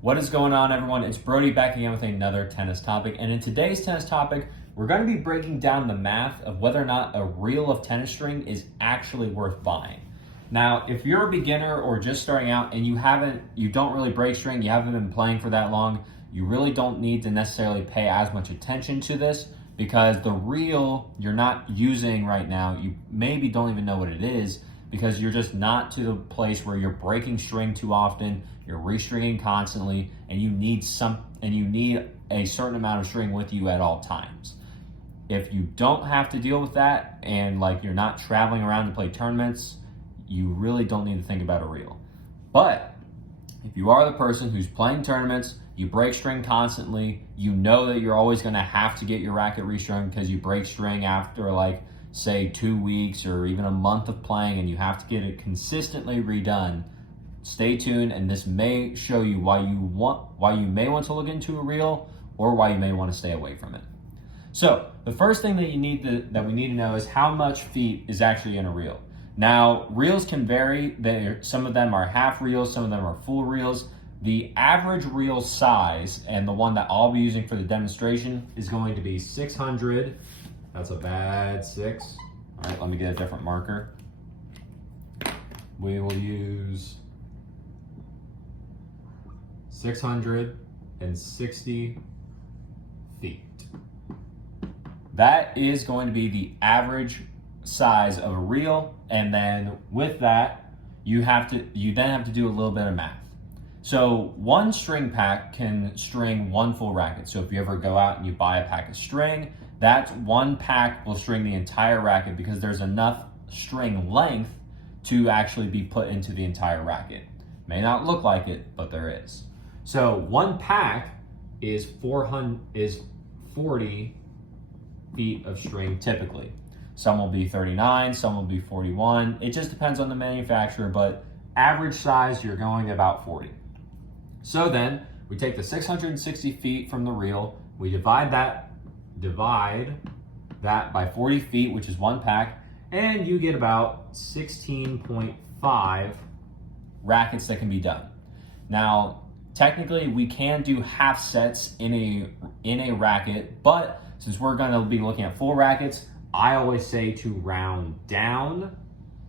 What is going on, everyone? It's Brody back again with another tennis topic. And in today's tennis topic, we're going to be breaking down the math of whether or not a reel of tennis string is actually worth buying. Now, if you're a beginner or just starting out and you don't really break string, you haven't been playing for that long, you really don't need to necessarily pay as much attention to this because the reel you're not using right now, you maybe don't even know what it is because you're just not to the place where you're breaking string too often, you're restringing constantly, and you need a certain amount of string with you at all times. If you don't have to deal with that and you're not traveling around to play tournaments, you really don't need to think about a reel. But if you are the person who's playing tournaments, you break string constantly, you know that you're always going to have to get your racket restrung because you break string after say 2 weeks or even a month of playing and you have to get it consistently redone. Stay tuned, and this may show you why you may want to look into a reel or why you may want to stay away from it. So the first thing that we need to know is how much feet is actually in a reel. Now, reels can vary. Some of them are half reels, some of them are full reels. The average reel size, and the one that I'll be using for the demonstration, is going to be 600. That's a bad 6. All right, let me get a different marker. We will use 660 feet. That is going to be the average size of a reel, and then with that, you then have to do a little bit of math. So one string pack can string one full racket. So if you ever go out and you buy a pack of string, that one pack will string the entire racket because there's enough string length to actually be put into the entire racket. May not look like it, but there is. So one pack is 40 feet of string typically. Some will be 39, some will be 41. It just depends on the manufacturer, but average size, you're going about 40. So then we take the 660 feet from the reel, we divide that by 40 feet, which is one pack, and you get about 16.5 rackets that can be done. Now, technically, we can do half sets in a racket, but since we're going to be looking at full rackets, I always say to round down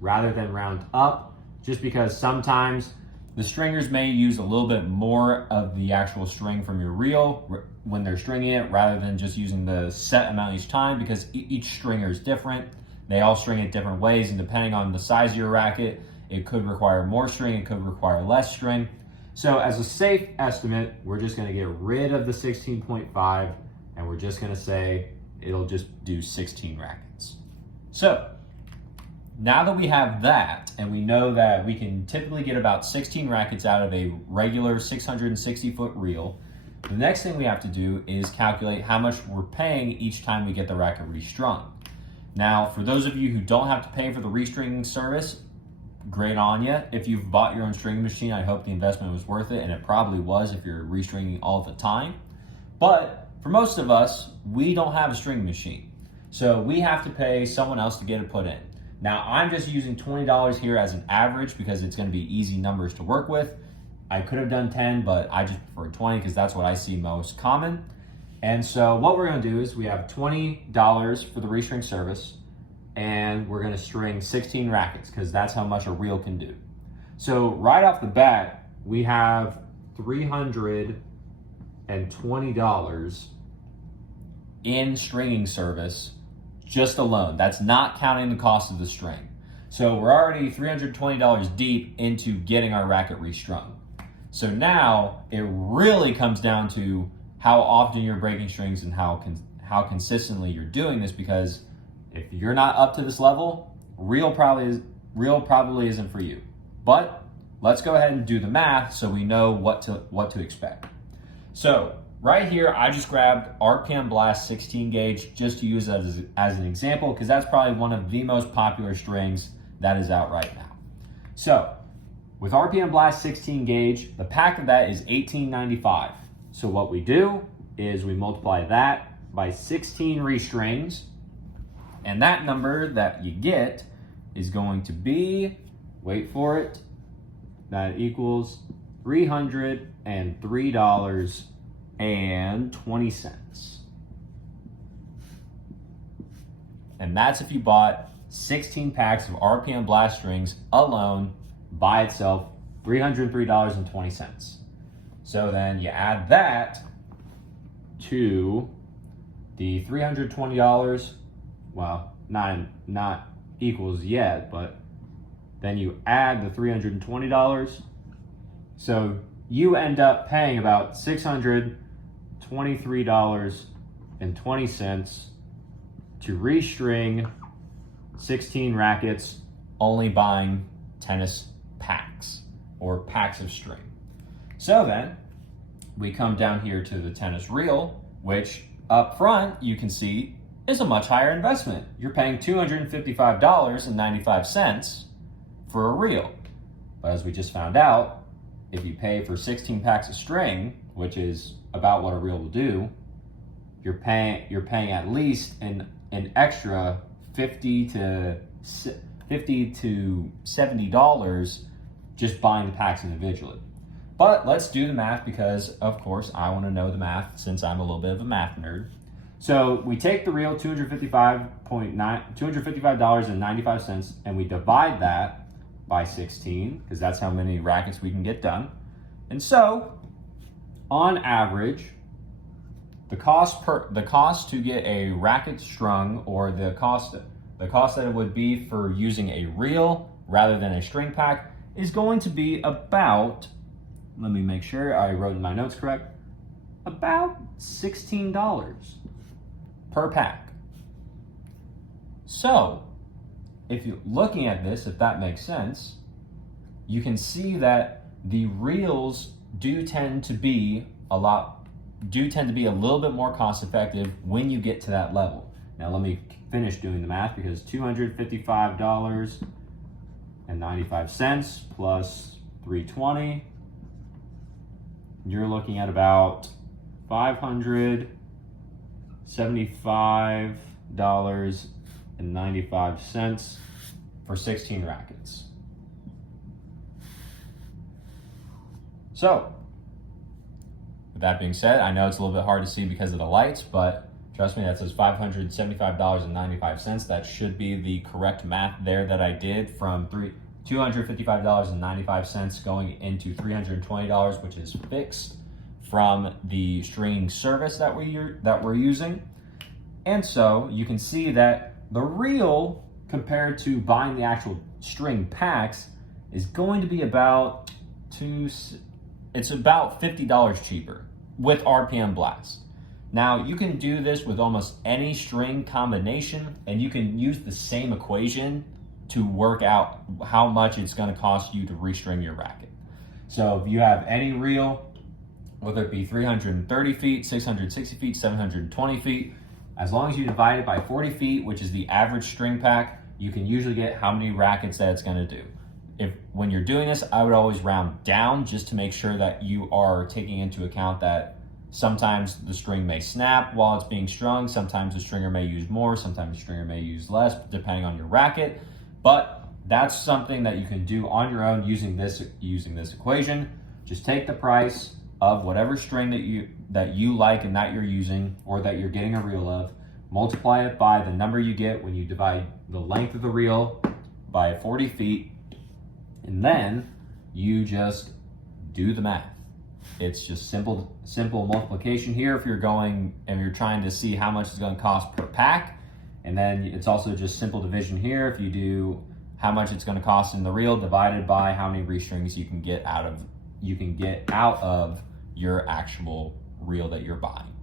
rather than round up, just because sometimes the stringers may use a little bit more of the actual string from your reel when they're stringing it rather than just using the set amount each time, because each stringer is different. They all string it different ways, and depending on the size of your racket, it could require more string, it could require less string. So as a safe estimate, we're just going to get rid of the 16.5 and we're just going to say it'll just do 16 rackets. So now that we have that and we know that we can typically get about 16 rackets out of a regular 660 foot reel, the next thing we have to do is calculate how much we're paying each time we get the racket restrung. Now, for those of you who don't have to pay for the restringing service, great on you. If you've bought your own string machine, I hope the investment was worth it, and it probably was if you're restringing all the time. But for most of us, we don't have a string machine, so we have to pay someone else to get it put in. Now, I'm just using $20 here as an average because it's going to be easy numbers to work with. I could have done 10, but I just prefer 20 because that's what I see most common. And so what we're going to do is we have $20 for the restring service, and we're going to string 16 rackets because that's how much a reel can do. So right off the bat, we have $320 in stringing service just alone. That's not counting the cost of the string. So we're already $320 deep into getting our racket restrung. So now it really comes down to how often you're breaking strings and how consistently you're doing this, because if you're not up to this level, reel probably isn't for you. But let's go ahead and do the math so we know what to expect. So right here, I just grabbed RPM Blast 16 gauge just to use as an example, because that's probably one of the most popular strings that is out right now. So with RPM Blast 16 gauge, the pack of that is $18.95. So what we do is we multiply that by 16 restrings, and that number that you get is going to be, wait for it, that equals $303.20. And that's if you bought 16 packs of RPM Blast strings alone by itself, $303.20. So then you add that to the $320. Well, not equals yet, but then you add the $320. So you end up paying about $623.20 to restring 16 rackets, only buying tennis packs or packs of string. So then we come down here to the tennis reel, which up front you can see is a much higher investment. You're paying $255.95 for a reel. But as we just found out, if you pay for 16 packs of string, which is about what a reel will do, you're paying at least an extra $50 to $70 just buying the packs individually. But let's do the math because, of course, I want to know the math since I'm a little bit of a math nerd. So we take the real $255.95 and we divide that by 16 because that's how many rackets we can get done. And so, on average, the cost to get a racket strung, or the cost that it would be for using a reel rather than a string pack, is going to be about, let me make sure I wrote in my notes correct, about $16 per pack. So, if you're looking at this, if that makes sense, you can see that the reels do tend to be a little bit more cost effective when you get to that level. Now let me finish doing the math because $255.95 plus $320, you're looking at about $575.95 for 16 rackets. So, with that being said, I know it's a little bit hard to see because of the lights, but trust me, that says $575.95. That should be the correct math there that I did from $255.95 going into $320, which is fixed from the string service that we're using. And so you can see that the reel compared to buying the actual string packs is going to be about $50 cheaper with RPM Blast. Now you can do this with almost any string combination, and you can use the same equation to work out how much it's going to cost you to restring your racket. So if you have any reel, whether it be 330 feet, 660 feet, 720 feet, as long as you divide it by 40 feet, which is the average string pack, you can usually get how many rackets that it's going to do. When you're doing this, I would always round down just to make sure that you are taking into account that sometimes the string may snap while it's being strung, sometimes the stringer may use more, sometimes the stringer may use less, depending on your racket. But that's something that you can do on your own using this equation. Just take the price of whatever string that you like and that you're using or that you're getting a reel of, multiply it by the number you get when you divide the length of the reel by 40 feet, and then you just do the math. It's just simple multiplication here if you're going and you're trying to see how much it's going to cost per pack. And then it's also just simple division here if you do how much it's going to cost in the reel divided by how many restrings you can get out of your actual reel that you're buying.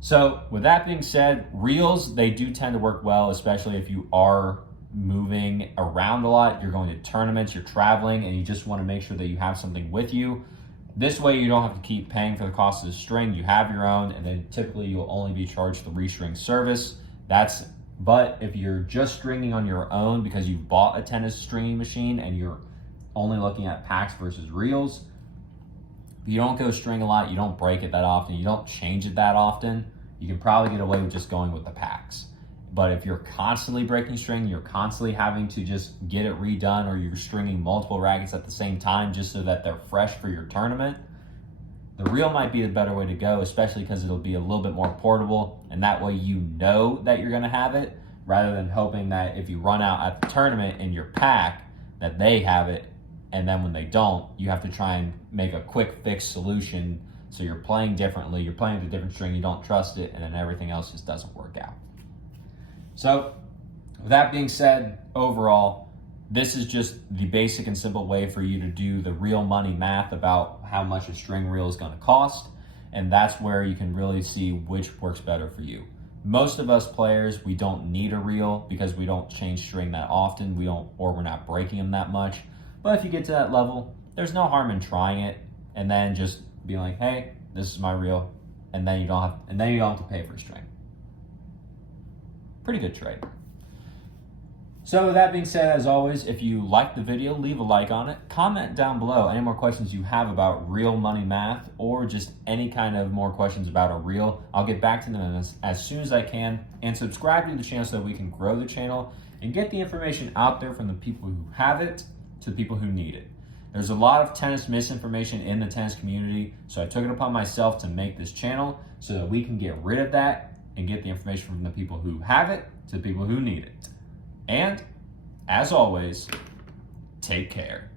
So with that being said, reels, they do tend to work well, especially if you are moving around a lot, you're going to tournaments, you're traveling, and you just want to make sure that you have something with you. This way you don't have to keep paying for the cost of the string. You have your own, and then typically you'll only be charged the restring service. But if you're just stringing on your own because you bought a tennis stringing machine and you're only looking at packs versus reels, if you don't go string a lot, you don't break it that often, you don't change it that often, you can probably get away with just going with the packs. But if you're constantly breaking string, you're constantly having to just get it redone, or you're stringing multiple rackets at the same time just so that they're fresh for your tournament, the reel might be the better way to go, especially because it'll be a little bit more portable, and that way you know that you're gonna have it, rather than hoping that if you run out at the tournament in your pack, that they have it, and then when they don't, you have to try and make a quick fix solution. So you're playing differently, you're playing with a different string, you don't trust it, and then everything else just doesn't work out. So with that being said, overall, this is just the basic and simple way for you to do the real money math about how much a string reel is going to cost. And that's where you can really see which works better for you. Most of us players, we don't need a reel because we don't change string that often. We're not breaking them that much. But if you get to that level, there's no harm in trying it and then just being like, hey, this is my reel. And then you don't have to pay for a string. Pretty good trade. So with that being said, as always, if you liked the video, leave a like on it. Comment down below any more questions you have about real money math, or just any kind of more questions about a reel. I'll get back to them as soon as I can. And subscribe to the channel so that we can grow the channel and get the information out there from the people who have it to the people who need it. There's a lot of tennis misinformation in the tennis community, so I took it upon myself to make this channel so that we can get rid of that and get the information from the people who have it to the people who need it. And, as always, take care.